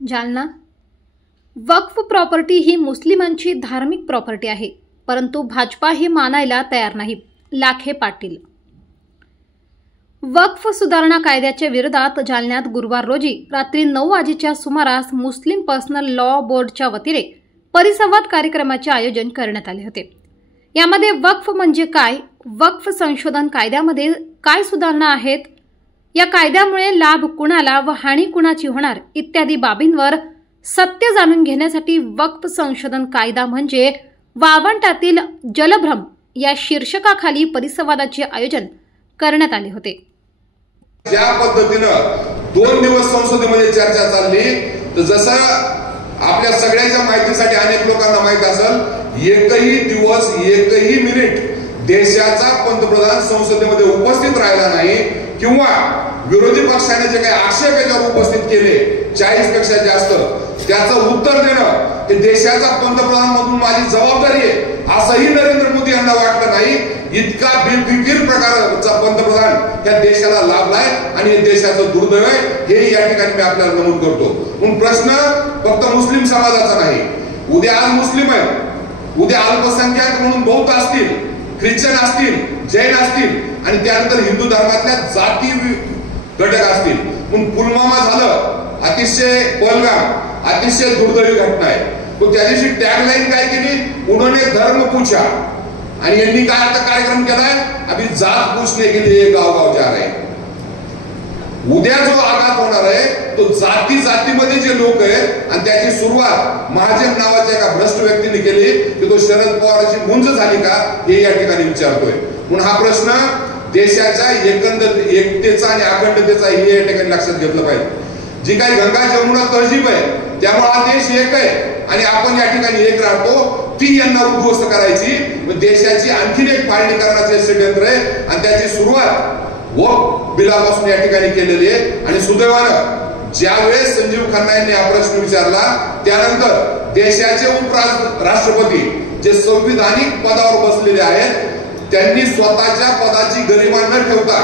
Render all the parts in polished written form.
जालना वक्फ property ही मुस्लिमांची धार्मिक property आहे, परंतु भाजपा हे मानायला तयार नाही। लाखे पाटील। वक्फ सुधारणा कायद्याच्या विरोधात जालन्यात गुरुवार रोजी रात्री 9 वाजेच्या सुमारास मुस्लिम पर्सनल लॉ बोर्डच्या वतीने परिसंवाद कार्यक्रमाचे आयोजन करण्यात आले होते। यामध्ये वक्फ म्हणजे काय, वक्फ संशोधन कायद्यामध्ये काय सुधारणा आहेत, या कायद्यामुळे लाभ कुणाला व हानी कुणाची होणार इत्यादी बाबींवर सत्य जाणून घेण्यासाठी वक्फ संशोधन कायदा म्हणजे वाळवंटातील जलभ्रम या शीर्षकाखाली परिसंवादाचे आयोजन करण्यात आले होते। ज्या पद्धतीनं 2 दिवस संसदेमध्ये चर्चा चालली, तर जसं आपल्या सगळ्यांच्या माहितीसाठी अनेक लोकांना माहित असेल, एकही दिवस एकही मिनिट देशाचा पंतप्रधान संसदेमध्ये उपस्थित राहिला नाही किंवा विरोधी पक्षाने जे काही आक्षेप याच्यावर उपस्थित केले 40 पेक्षा जास्त, त्याचं उत्तर देणं हे देशाचा पंतप्रधान म्हणून माझी जबाबदारी आहे असंही नरेंद्र मोदी यांना वाटलं नाही। इतका बेफिकीर प्रकारचा पंतप्रधान या देशाला लाभलाय आणि हे देशाचं दुर्दैव आहे, हे या ठिकाणी मी आपल्याला नमूद करतो। पण प्रश्न फक्त मुस्लिम समाजाचा नाही, उद्या आज मुस्लिम आहेत, उद्या अल्पसंख्याक म्हणून बौद्ध असतील, ख्रिश्चन असतील, जैन असतील आणि त्यानंतर हिंदू धर्मातल्या जाती घटक असतील। पण पुलवामा झालं, अतिशय बलगाम, अतिशय दुर्दैवी घटना आहे। तो त्या दिवशी टॅगलाईन काय केली, उन्होंने धर्म पूछा, आणि यांनी काय आता कार्यक्रम केलाय, अभी जात पूछने के लिए गाव गाव जा रहे। उद्या जो आघात होणार आहे तो जाती जातीमध्ये जे लोक आहेत, आणि त्याची सुरुवात महाजन नावाच्या एका भ्रष्ट व्यक्तीने केली, की तो शरद पवारांची मुंज झाली का हे या ठिकाणी विचारतोय। म्हणून हा प्रश्न देशाच्या एकतेचा आणि अखंडतेचा हे या ठिकाणी लक्षात घेतलं पाहिजे। जी काही गंगा जमुना तहजीब आहे त्यामुळे हा देश एक आहे आणि आपण या ठिकाणी एक राहतो, ती यांना उद्ध्वस्त करायची, देशाची आणखीन एक फाळणी करण्याचे षडयंत्र आहे आणि त्याची सुरुवात वक्फ बिलापासून या ठिकाणी केलेली आहे। आणि सुदैवानं ज्यावेळेस संजीव खन्ना यांनी हा प्रश्न विचारला, त्यानंतर देशाचे उपराष्ट्रपती जे संविधानिक पदावर बसलेले आहेत, त्यांनी स्वतःच्या पदाची गरिमा न ठेवता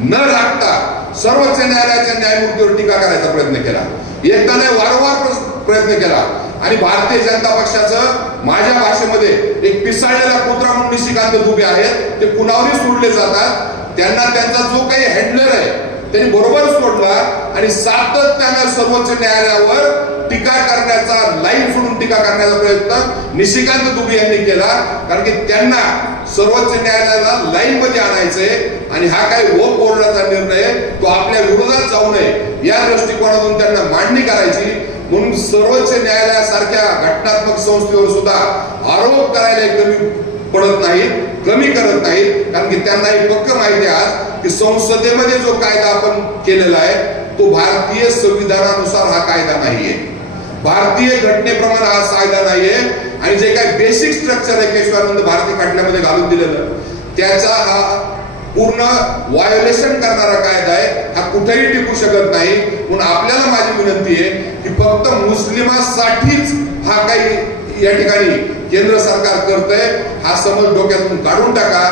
न राखता सर्वोच्च न्यायालयाच्या न्यायमूर्तीवर टीका करायचा प्रयत्न केला, एकदा नाही वारंवार प्रयत्न केला। आणि भारतीय जनता पक्षाचं माझ्या भाषेमध्ये एक पिसाळलेला कुत्रा म्हणून निशिकांत दुबे आहेत, ते कुणावरही सोडले जातात, त्यांना त्यांचा जो काही हँडलर आहे त्यांनी बरोबर सोडला आणि सातत्याने सर्वोच्च न्यायालयावर टीका करण्याचा, लाईन सोडून टीका करण्याचा प्रयत्न निशिकांत दुबे यांनी केला, कारण की त्यांना सर्वोच्च न्यायालयाला लाईन मध्ये आणायचंय आणि हा काही वक्फ बोर्डाचा निर्णय तो आपल्या विरोधात जाऊ नये या दृष्टिकोनातून त्यांना मांडणी करायची। म्हणून सर्वोच्च न्यायालयासारख्या घटनात्मक संस्थेवर सुद्धा आरोप करायला कमी पडत नाहीत, कमी करत नाहीत, कारण की त्यांना हे पक्क माहिती आहे आज की संसदेमध्ये जो कायदा आपण केलेला आहे तो भारतीय संविधानानुसार हा कायदा नाहीये, भारतीय घटनेप्रमाणे हा कायदा नाहीये। आणि जे काही बेसिक स्ट्रक्चर आहे केशवानंद भारती खटल्यामध्ये घालून दिलेलं, त्याचा हा पूर्ण व्हायोलेशन करणारा कायदा आहे, हा कुठेही टिकू शकत नाही। म्हणून आपल्याला माझी विनंती आहे की फक्त मुस्लिमांसाठीच हा काही या ठिकाणी केंद्र सरकार करतंय, हा समज डोक्यातून काढून टाका।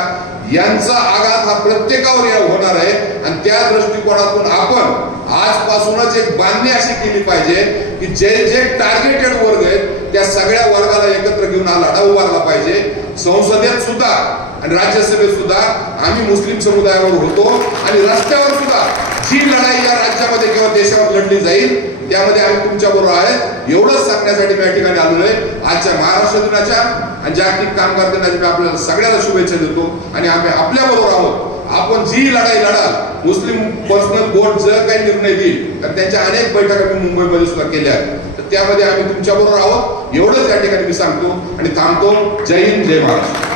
यांचा आघात हा प्रत्येकावर होणार आहे आणि त्या दृष्टिकोनातून आपण आजपासूनच एक बांधणी अशी केली पाहिजे की जे जे टार्गेटेड वर्ग आहेत त्या सगळ्या वर्गाला एकत्र घेऊन हा लढा उभारला पाहिजे। संसदेत सुद्धा आणि राज्यसभेत सुद्धा आम्ही मुस्लिम समुदायावर होतो आणि रस्त्यावर सुद्धा जी लढाई या राज्यामध्ये किंवा देशावर लढली जाईल त्यामध्ये आम्ही तुमच्या बरोबर आहे, एवढंच सांगण्यासाठी मी या ठिकाणी आलेलो आहे। आजच्या महाराष्ट्र दिनाच्या आणि जागतिक कामगार दिनाची मी आपल्याला सगळ्याला शुभेच्छा देतो आणि आम्ही आपल्या बरोबर आहोत। आपण जी लढाई लढाल, मुस्लिम पर्सनल बोर्ड जर काही निर्णय देईल, तर त्यांच्या अनेक बैठका मी मुंबईमध्ये सुद्धा केल्या आहेत, तर त्यामध्ये आम्ही तुमच्या बरोबर आहोत, एवढंच या ठिकाणी मी सांगतो आणि थांबतो। जय हिंद, जय महाराष्ट्र।